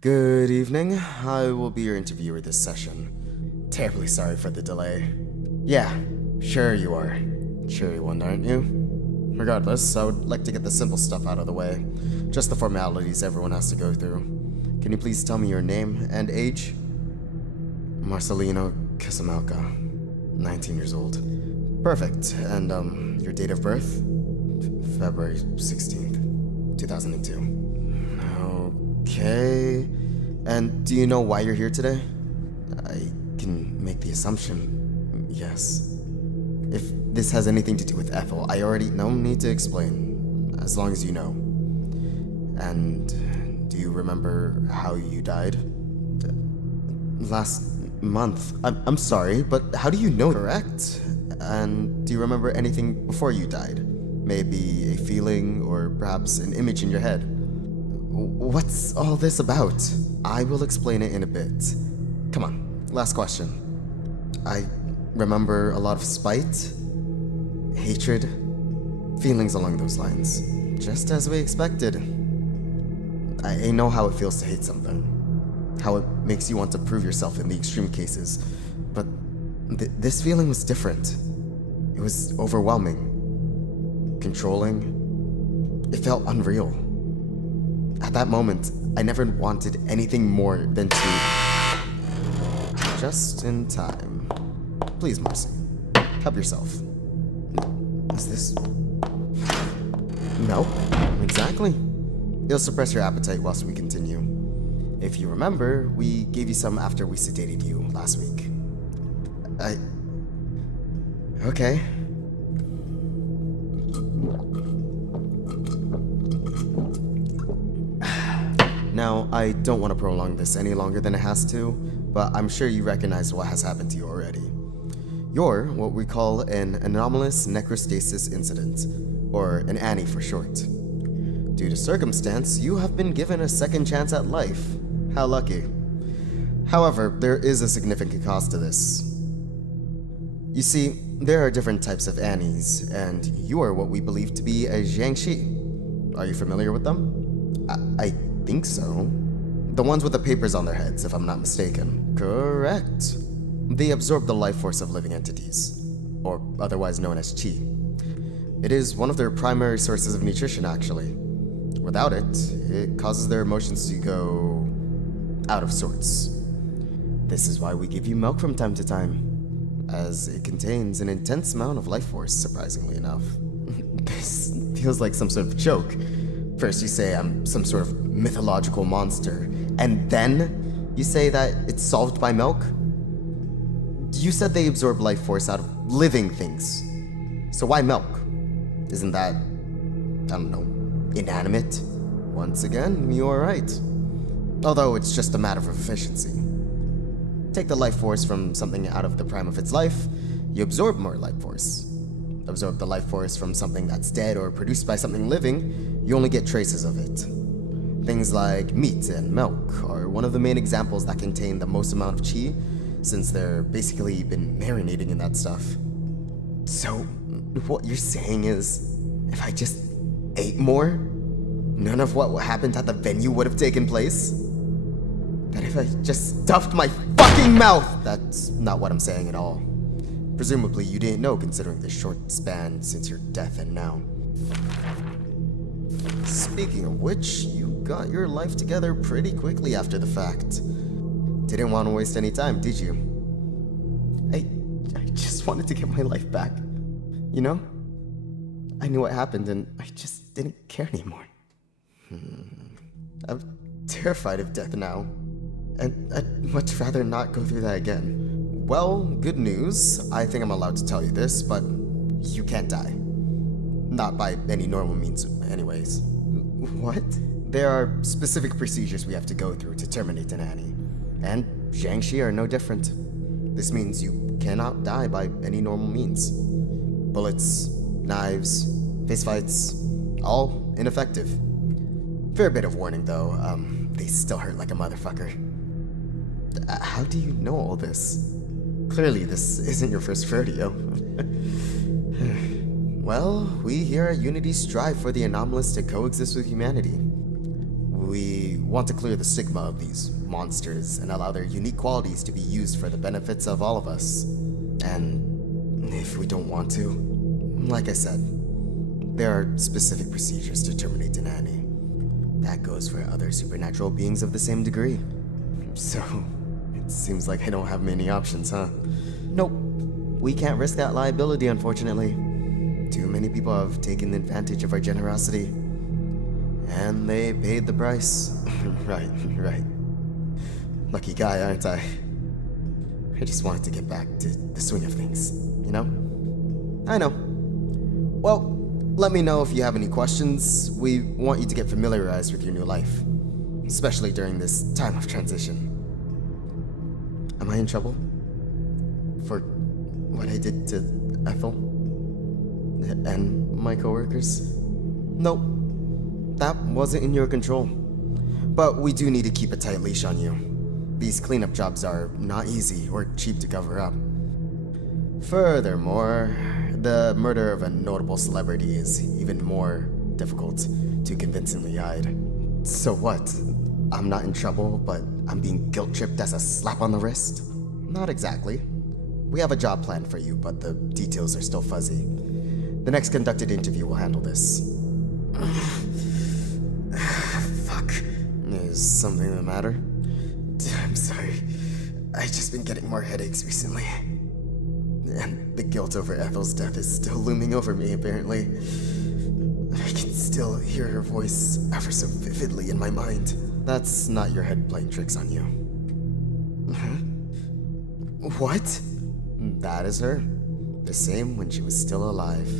Good evening. I will be your interviewer this session. Terribly sorry for the delay. Yeah, sure you are. Cheery one, aren't you? Regardless, I would like to get the simple stuff out of the way. Just the formalities everyone has to go through. Can you please tell me your name and age? Marcelino Casamalca, 19 years old. Perfect. And, your date of birth? February 16th, 2002. Okay. And do you know why you're here today? I can make the assumption, yes. If this has anything to do with Ethel, I already no need to explain, as long as you know. And do you remember how you died? Last month. I'm sorry, but how do you know? Correct. And do you remember anything before you died? Maybe a feeling or perhaps an image in your head? What's all this about? I will explain it in a bit. Come on, last question. I remember a lot of spite, hatred, feelings along those lines. Just as we expected. I know how it feels to hate something. How it makes you want to prove yourself in the extreme cases. But this feeling was different. It was overwhelming. Controlling. It felt unreal. At that moment, I never wanted anything more than to... Just in time. Please, Marcy. Help yourself. Is this... No, exactly. It'll suppress your appetite whilst we continue. If you remember, we gave you some after we sedated you last week. Okay. Now, I don't want to prolong this any longer than it has to, but I'm sure you recognize what has happened to you already. You're what we call an anomalous necrostasis incident, or an Annie for short. Due to circumstance, you have been given a second chance at life. How lucky. However, there is a significant cost to this. You see, there are different types of Annies, and you are what we believe to be a Jiangxi. Are you familiar with them? I think so. The ones with the papers on their heads, if I'm not mistaken. Correct. They absorb the life force of living entities, or otherwise known as qi. It is one of their primary sources of nutrition, actually. Without it, it causes their emotions to go out of sorts. This is why we give you milk from time to time, as it contains an intense amount of life force, surprisingly enough. This feels like some sort of joke. First you say I'm some sort of mythological monster, and then you say that it's solved by milk? You said they absorb life force out of living things. So why milk? Isn't that, I don't know, inanimate? Once again, you are right. Although it's just a matter of efficiency. Take the life force from something out of the prime of its life, you absorb more life force. Absorb the life force from something that's dead or produced by something living, you only get traces of it. Things like meat and milk are one of the main examples that contain the most amount of qi, since they're basically been marinating in that stuff. So, what you're saying is, if I just ate more, none of what happened at the venue would have taken place? That if I just stuffed my fucking mouth? That's not what I'm saying at all. Presumably you didn't know, considering the short span since your death and now. Speaking of which, you got your life together pretty quickly after the fact. Didn't want to waste any time, did you? I just wanted to get my life back. You know? I knew what happened and I just didn't care anymore. I'm terrified of death now. And I'd much rather not go through that again. Well, good news. I think I'm allowed to tell you this, but you can't die. Not by any normal means, anyways. What? There are specific procedures we have to go through to terminate an Annie. And Jiangxi are no different. This means you cannot die by any normal means. Bullets, knives, fistfights, all ineffective. Fair bit of warning, though. They still hurt like a motherfucker. How do you know all this? Clearly, this isn't your first rodeo. Well, we here at Unity strive for the anomalous to coexist with humanity. We want to clear the stigma of these monsters and allow their unique qualities to be used for the benefits of all of us. And if we don't want to, like I said, there are specific procedures to terminate an Annie. That goes for other supernatural beings of the same degree. So, it seems like I don't have many options, huh? Nope. We can't risk that liability, unfortunately. Too many people have taken advantage of our generosity. And they paid the price. Right. Lucky guy, aren't I? I just wanted to get back to the swing of things, you know? I know. Well, let me know if you have any questions. We want you to get familiarized with your new life, especially during this time of transition. Am I in trouble? For what I did to Ethel? And my coworkers? Nope. That wasn't in your control. But we do need to keep a tight leash on you. These cleanup jobs are not easy or cheap to cover up. Furthermore, the murder of a notable celebrity is even more difficult to convincingly hide. So what? I'm not in trouble, but I'm being guilt-tripped as a slap on the wrist? Not exactly. We have a job plan for you, but the details are still fuzzy. The next conducted interview will handle this. Fuck. Is something the matter? I'm sorry. I've just been getting more headaches recently. And the guilt over Ethel's death is still looming over me, apparently. I can still hear her voice ever so vividly in my mind. That's not your head playing tricks on you. Huh? What? That is her. The same when she was still alive.